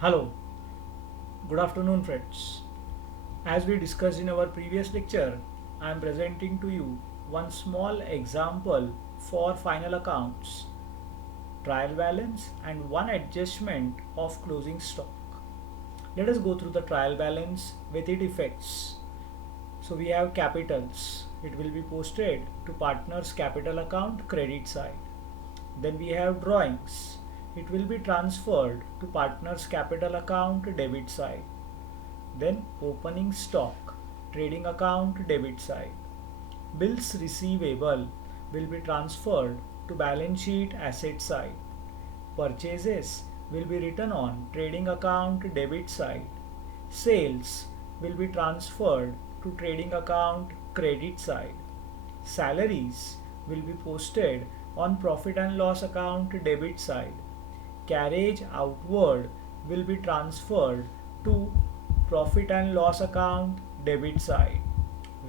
Hello, good afternoon, friends. As we discussed in our previous lecture, I am presenting to you one small example for final accounts, trial balance, and one adjustment of closing stock. Let us go through the trial balance with its effects. So we have capitals. It will be posted to partner's capital account credit side. Then we have drawings. It will be transferred to partner's capital account debit side. Then opening stock, trading account debit side. Bills receivable will be transferred to balance sheet asset side. Purchases will be written on trading account debit side. Sales will be transferred to trading account credit side. Salaries will be posted on profit and loss account debit side. Carriage outward will be transferred to profit and loss account debit side.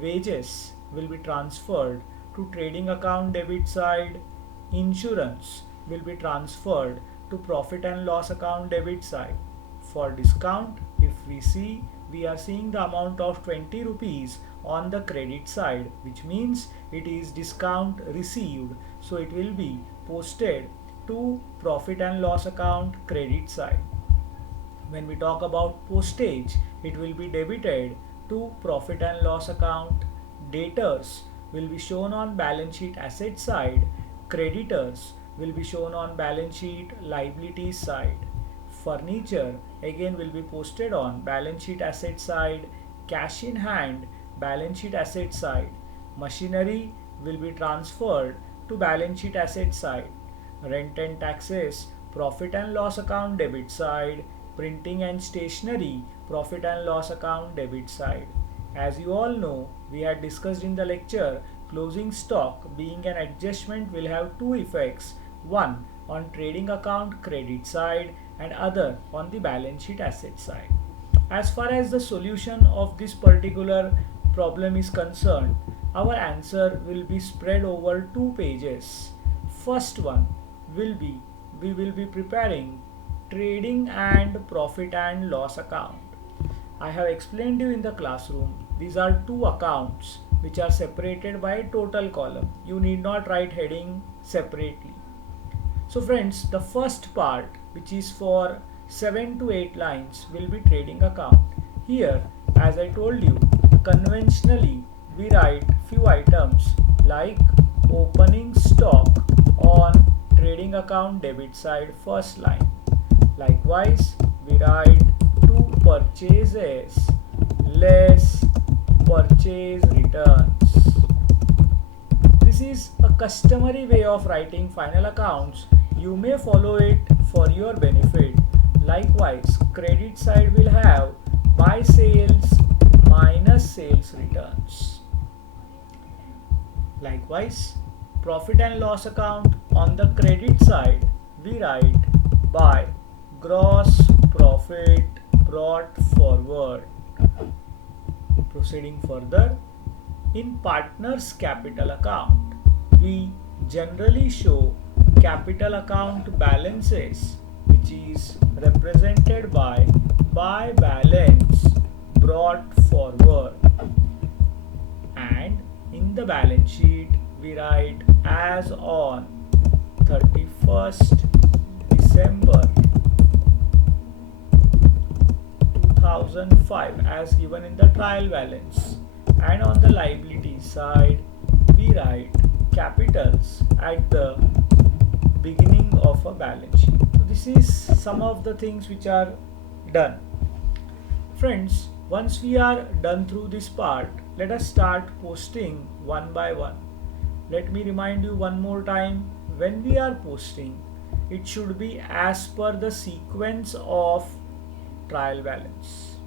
Wages will be transferred to trading account debit side. Insurance will be transferred to profit and loss account debit side. For discount, if we see, we are seeing the amount of 20 rupees on the credit side, which means it is discount received, so it will be posted to profit and loss account credit side. When we talk about postage, it will be debited to profit and loss account. Debtors will be shown on balance sheet asset side. Creditors will be shown on balance sheet liabilities side. Furniture again will be posted on balance sheet asset side. Cash in hand balance sheet asset side. Machinery will be transferred to balance sheet asset side. Rent and taxes profit and loss account debit side. Printing and stationery profit and loss account debit side. As you all know, we had discussed in the lecture, closing stock being an adjustment will have two effects, one on trading account credit side and other on the balance sheet asset side. As far as the solution of this particular problem is concerned, our answer will be spread over two pages. First one will be, we will be preparing trading and profit and loss account. I have explained you in the classroom, these are two accounts which are separated by total column. You need not write heading separately. So friends, the first part, which is for 7 to 8 lines, will be trading account. Here, as I told you, conventionally we write few items like opening stock on trading account debit side first line. Likewise, we write two purchases less purchase returns. This is a customary way of writing final accounts. You may follow it for your benefit. Likewise, credit side will have buy sales minus sales returns. Likewise, profit and loss account on the credit side, we write by gross profit brought forward. Proceeding further, in partner's capital account, we generally show capital account balances, which is represented by balance brought forward. And in the balance sheet, we write as on 31st December 2005 as given in the trial balance. And on the liability side, we write capitals at the beginning of a balance sheet. So this is some of the things which are done. Friends, once we are done through this part, let us start posting one by one. Let me remind you one more time, when we are posting, it should be as per the sequence of trial balance.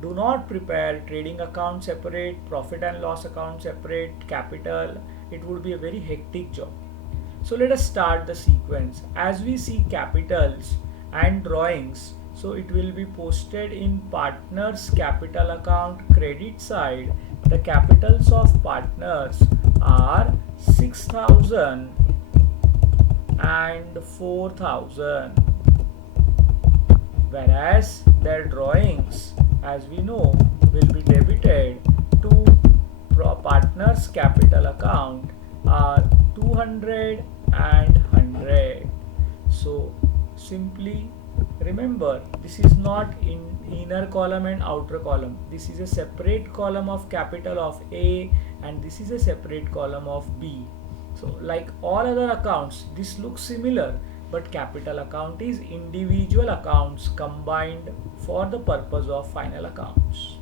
Do not prepare trading account separate, profit and loss account separate, capital. It would be a very hectic job. So let us start the sequence. As we see capitals and drawings, so it will be posted in partners capital account credit side. The capitals of partners are 6,000 and 4,000. whereas their drawings, as we know, will be debited to partner's capital account are 200 and 100. So simply remember, this is not in inner column and outer column. This is a separate column of capital of A and this is a separate column of B. So like all other accounts, this looks similar, but capital account is individual accounts combined for the purpose of final accounts.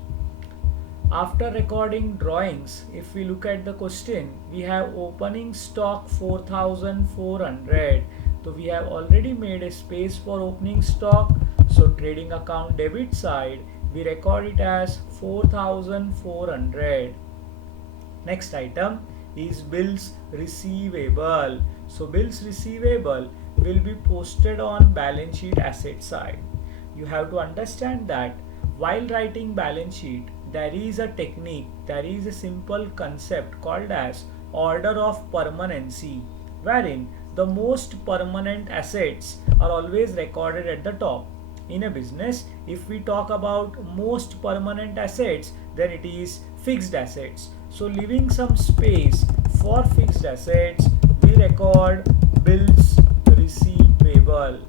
After recording drawings, if we look at the question, we have opening stock 4400. So we have already made a space for opening stock. So trading account debit side, we record it as 4400. Next item is bills receivable. So bills receivable will be posted on balance sheet asset side. You have to understand that while writing balance sheet, there is a technique, there is a simple concept called as order of permanency, wherein the most permanent assets are always recorded at the top. In a business, if we talk about most permanent assets, then it is fixed assets. So leaving some space for fixed assets, we record bills receivable,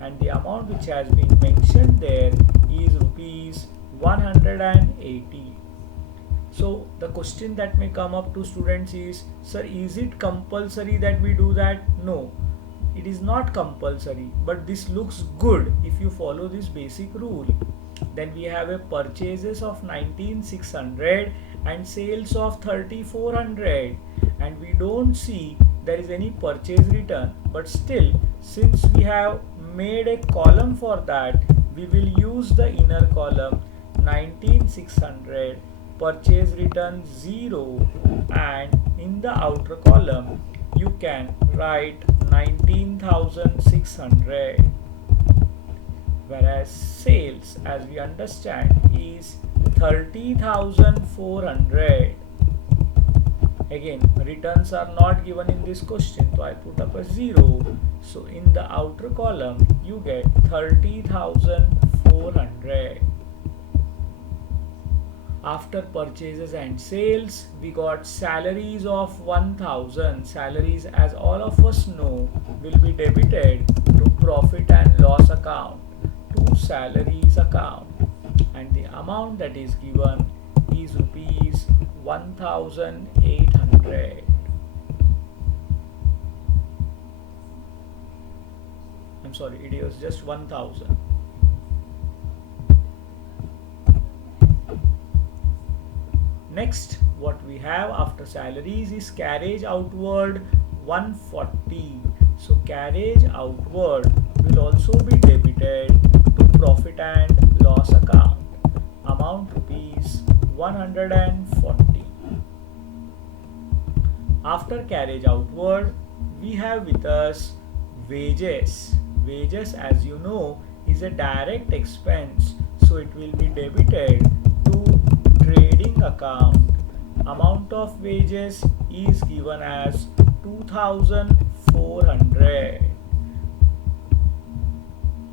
and the amount which has been mentioned there is rupees 180. So the question that may come up to students is, sir, is it compulsory that we do that? No, it is not compulsory, but this looks good if you follow this basic rule. Then we have a purchases of 19,600 and sales of 3,400, and we don't see there is any purchase return, but still, since we have made a column for that, we will use the inner column 19,600, purchase return 0, and in the outer column you can write 19,600, whereas sales, as we understand, is 30,400. Again, returns are not given in this question, so I put up a 0. So in the outer column you get 30,400. After purchases and sales, we got salaries of 1,000. Salaries, as all of us know, will be debited to profit and loss account, to salaries account, and the amount that is given is rupees 1,800. I'm sorry, it was just 1,000. Next, what we have after salaries is carriage outward 140. So carriage outward will also be debited to profit and loss account. Amount rupees 140. After carriage outward, we have with us wages. Wages, as you know, is a direct expense, so it will be debited to trading account. Amount of wages is given as 2,400.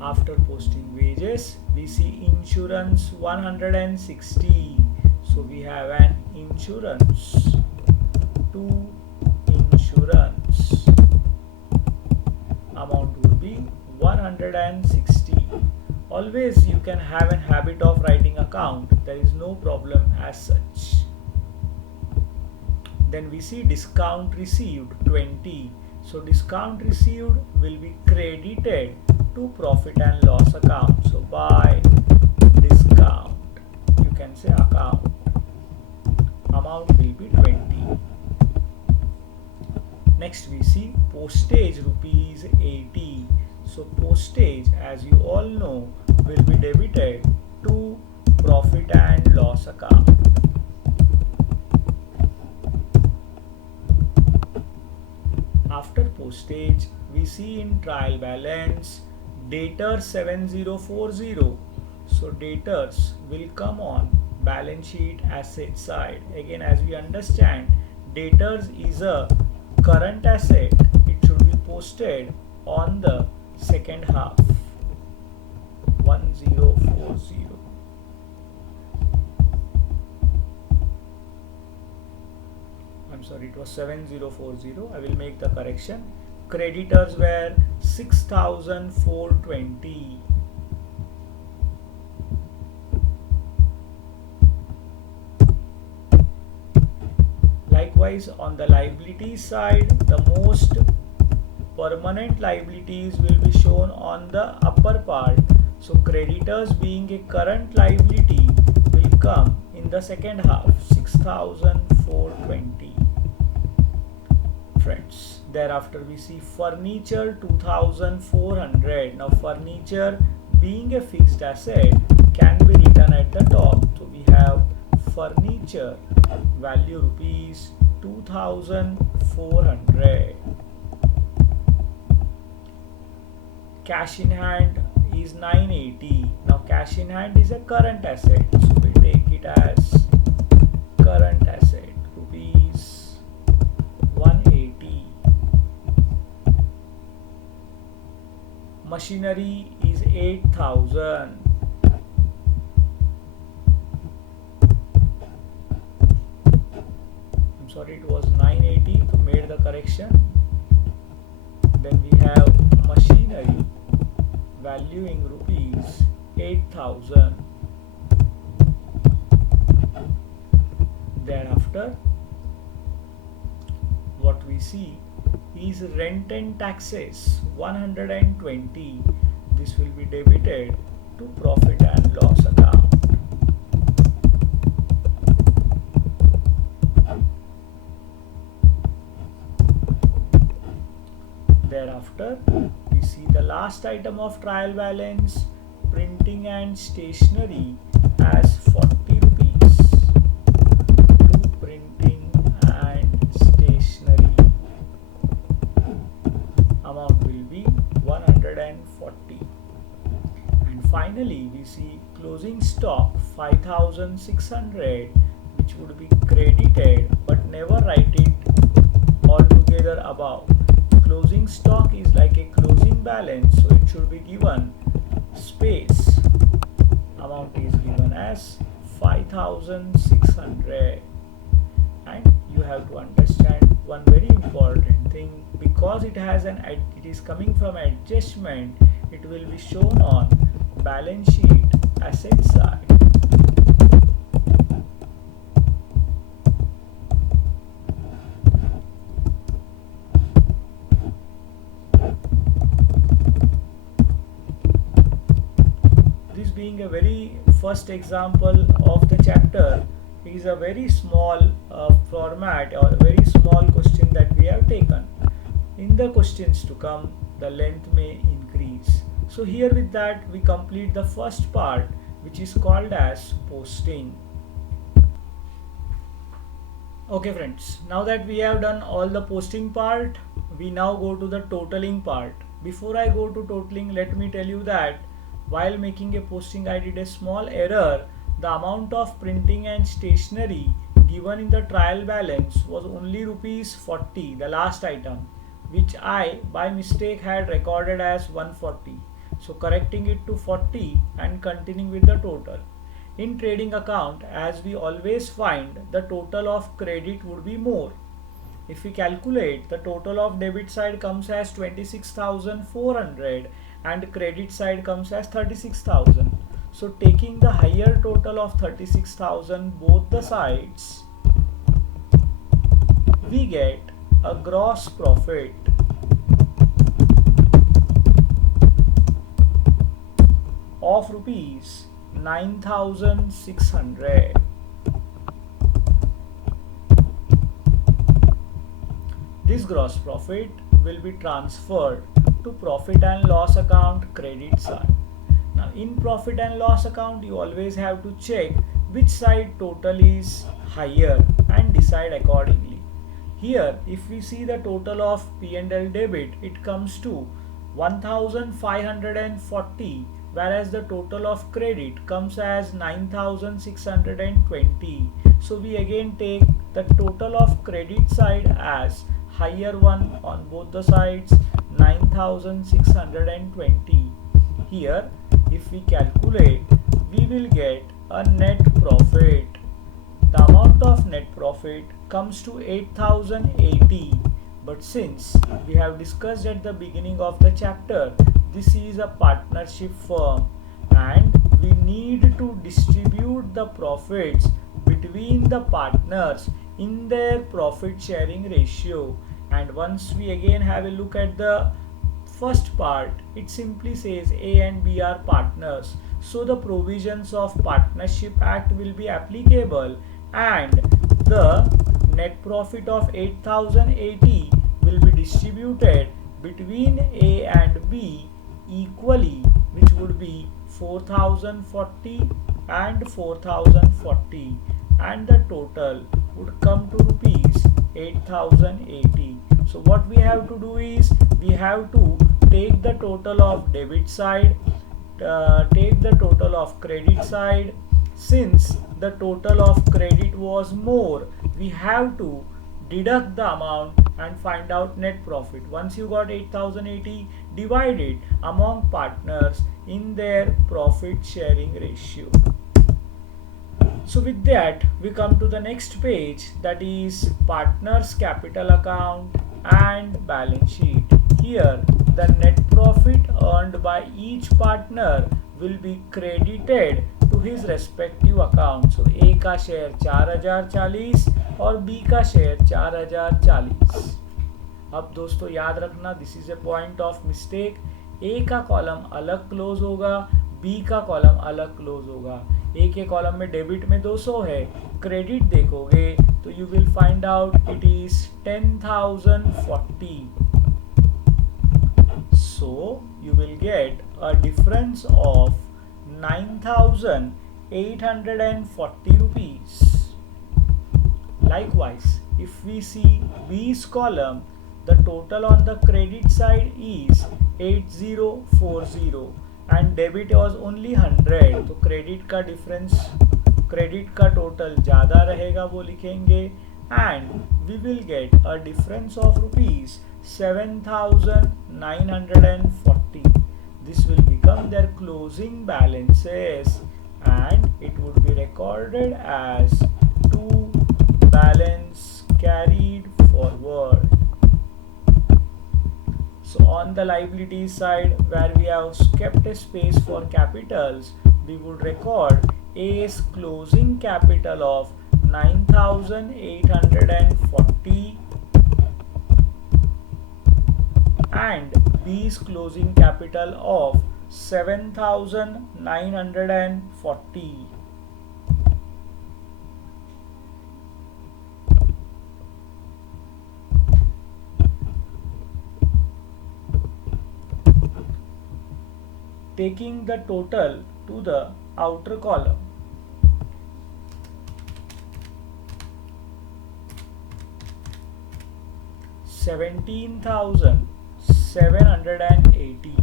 After posting wages, we see insurance 160. So we have an insurance to insurance. Amount would be 160. Always you can have a habit of writing account. There is no problem as such. Then we see discount received 20. So discount received will be credited to profit and loss account. So by discount, you can say account. Amount will be 20. Next we see postage rupees 80. So postage, as you all know, will be debited to profit and loss account. After postage, we see in trial balance debtors 7040. So debtors will come on balance sheet asset side. Again, as we understand, debtors is a current asset. It should be posted on the second half. 1040. I'm sorry, it was 7040. I will make the correction. Creditors were 6420. Likewise, on the liability side, the most permanent liabilities will be shown on the upper part. So creditors being a current liability will come in the second half, 6420. Friends, thereafter we see furniture 2400. Now furniture being a fixed asset can be written at the top. So we have furniture value rupees 2400. Cash in hand is 980. Now cash in hand is a current asset, so we take it as current asset rupees 180. Machinery is 8000. I'm sorry, it was 980, so made the correction. Then we have machinery valuing rupees 8000. Thereafter, what we see is rent and taxes 120. This will be debited to profit and loss account. Thereafter, we see the last item of trial balance, printing and stationery, as 40 rupees. To printing and stationery, amount will be 140. And finally, we see closing stock 5600, which would be credited, but never write it all together above. Closing stock is like a closing balance, so it should be given space. Amount is given as 5600. And you have to understand one very important thing, because it is coming from adjustment, it will be shown on balance sheet asset side. Being a very first example of the chapter, is a very small format or a very small question that we have taken. In the questions to come, the length may increase. So here with that we complete the first part, which is called as posting. Okay friends, now that we have done all the posting part, we now go to the totaling part. Before I go to totaling, let me tell you that while making a posting, I did a small error. The amount of printing and stationery given in the trial balance was only rupees 40, the last item, which I by mistake had recorded as 140. So correcting it to 40 and continuing with the total. In trading account, as we always find, the total of credit would be more. If we calculate, the total of debit side comes as 26,400 and credit side comes as 36,000. So taking the higher total of 36,000 both the sides, we get a gross profit of rupees 9,600. This gross profit will be transferred to profit and loss account credit side. Now in profit and loss account, you always have to check which side total is higher and decide accordingly. Here if we see the total of P&L debit, it comes to 1,540, whereas the total of credit comes as 9,620. So we again take the total of credit side as higher one on both the sides, 9,620. Here if we calculate, we will get a net profit. The amount of net profit comes to 8080, but since we have discussed at the beginning of the chapter, this is a partnership firm and we need to distribute the profits between the partners in their profit sharing ratio. And once we again have a look at the first part, it simply says A and B are partners, so the provisions of Partnership Act will be applicable and the net profit of 8080 will be distributed between A and B equally, which would be 4040 and 4040, and the total would come to rupees 8080. So what we have to do is we have to take the total of debit side, take the total of credit side. Since the total of credit was more, we have to deduct the amount and find out net profit. Once you got 8080, divide it among partners in their profit sharing ratio. So with that, we come to the next page, that is partners capital account and balance sheet. Here the net profit earned by each partner will be credited to his respective account. So A का share 4040 और B का share 4040. अब दोस्तों याद रखना, this is a point of mistake. A का column अलग close होगा, बी का कॉलम अलग क्लोज होगा। ए के कॉलम में डेबिट में 200 है, क्रेडिट देखोगे तो you will find out it is 10,040. So you will get a difference of 9,840 rupees. Likewise, if we see B's column, the total on the credit side is 8040 and debit was only 100. तो credit का difference, credit का total ज़्यादा रहेगा वो लिखेंगे and we will get a difference of rupees 7,940. This will become their closing balances and it would be recorded as to balance carried forward. So on the liabilities side, where we have kept a space for capitals, we would record A's closing capital of 9,840 and B's closing capital of 7,940. Taking the total to the outer column, $17,780.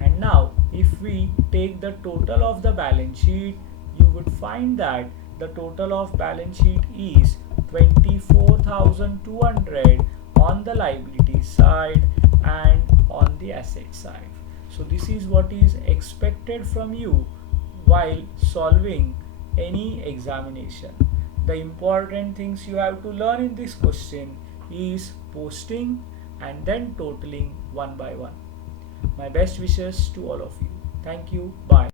And now if we take the total of the balance sheet, you would find that the total of balance sheet is 24,200 on the liability side and on the asset side. So this is what is expected from you while solving any examination. The important things you have to learn in this question is posting and then totaling one by one. My best wishes to all of you. Thank you. Bye.